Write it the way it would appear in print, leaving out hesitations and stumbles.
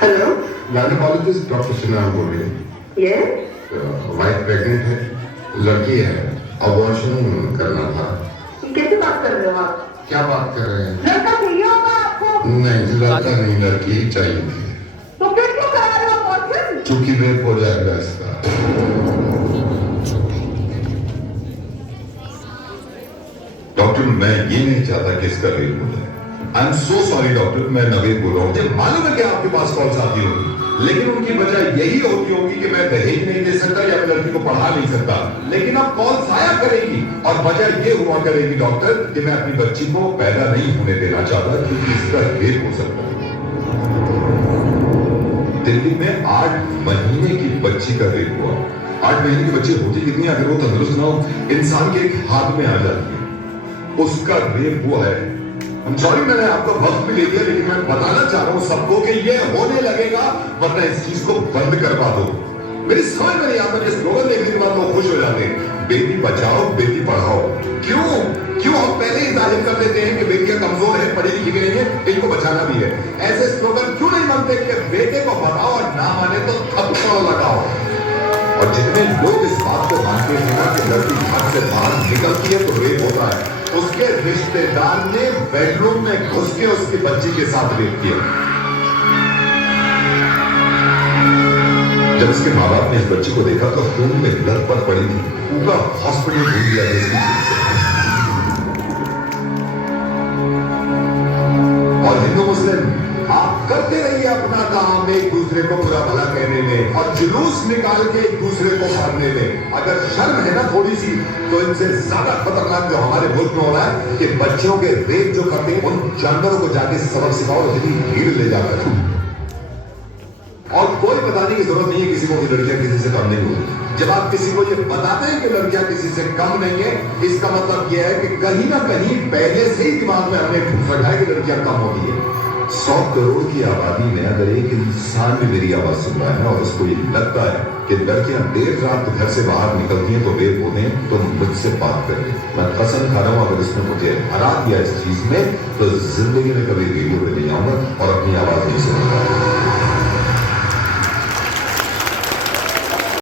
Hello. Gynaecologist doctor Sinha बोल रही है। ये वाइफ प्रेग्नेंट है, लड़की है, अबॉर्शन करना था। कैसे बात कर रहे हो आप? क्या बात कर रहे हैं? लड़का चाहिए होगा आपको? नहीं, लड़का नहीं, लड़की ही चाहिए थी। तो फिर क्यों करा रहे हो अबॉर्शन? चूंकि रेप हो जाएगा इसका। डॉक्टर, मैं ये नहीं चाहता कि इसका रेप हो जाए। I am so sorry doctor, मैं नवेद बोल रहा हूँ। मुझे मालूम है कि आपके पास कॉल्स आती होगी, लेकिन उनकी वजह यही होती होगी कि मैं दहेज नहीं दे सकता या मैं लड़की को पढ़ा नहीं सकता। लेकिन अब कॉल्स आया करेगी और वजह ये हुआ करेगी डॉक्टर कि मैं अपनी बच्ची को पैदा नहीं होने देना चाहता क्योंकि इसका रेप हो सकता है। दिल्ली में 8 महीने की बच्ची का रेप हुआ। 8 महीने की बच्ची होती कितनी, अगर वो तंदुरुस्त ना हो, इंसान के एक हाथ में आ जाती है, उसका रेप हुआ है। I'm sorry, मैंने आपका वक्त भी ले लिया, लेकिन मैं बताना चाह रहा हूँ सबको कि ये होने लगेगा, वरना इस चीज को बंद करवा दो। मेरी समझ में नहीं आता, स्लोगन देखने के बाद लोग खुश हो जाते हैं, बेटी बचाओ बेटी पढ़ाओ। क्यों क्यों हम पहले ही जाहिर कर देते हैं कि बेटियां कमजोर है, पढ़ी लिखी नहीं है, इनको बचाना भी है। ऐसे स्लोगन क्यों नहीं बनते कि बेटे को बताओ और ना माने तो थप्पड़ लगाओ। और जितने लोग इस बात को मानते हैं ना कि लड़की घर से बाहर निकलती है तो रेप होता है, उसके रिश्तेदार ने बेडरूम में घुस के उसकी बच्ची के साथ रेप किया। जब उसके माँ बाप ने इस बच्ची को देखा तो खून में लथपथ पड़ी थी, पूरा हॉस्पिटल ढूंढ लिया इसकी चीज से। और हिंदू मुस्लिम आप करते रहिए अपना काम, एक दूसरे को बुरा भला कहने में और जुलूस निकाल के एक दूसरे को मारने में। अगर शर्म है ना थोड़ी सी, तो इनसे ज्यादा खतरनाक जो हमारे मुल्क में हो रहा है कि बच्चों के रेप जो करते हैं उन जानवरों को जाके सबक सिखाओ और इतनी भीड़ ले जाकर। और कोई बताने की जरूरत नहीं है किसी को कि लड़कियां किसी से कम नहीं होती। जब आप किसी को ये बताते हैं कि लड़कियां किसी से कम नहीं है, इसका मतलब यह है कि कहीं ना कहीं पहले से ही दिमाग में हमने घुस रखा है कि लड़कियां कम होती है। 100 करोड़ की आबादी में अगर एक इंसान भी मेरी आवाज सुन रहा है और उसको ये लगता है कि लड़कियां देर रात घर से बाहर निकलती हैं तो रेप होते हैं, तो मुझसे बात करें। मैं कसम खा रहा हूं, अगर उसने मुझे हरा दिया इस चीज में तो जिंदगी में कभी रेडियो पे नहीं आऊंगा और अपनी आवाज नहीं सुनूंगा।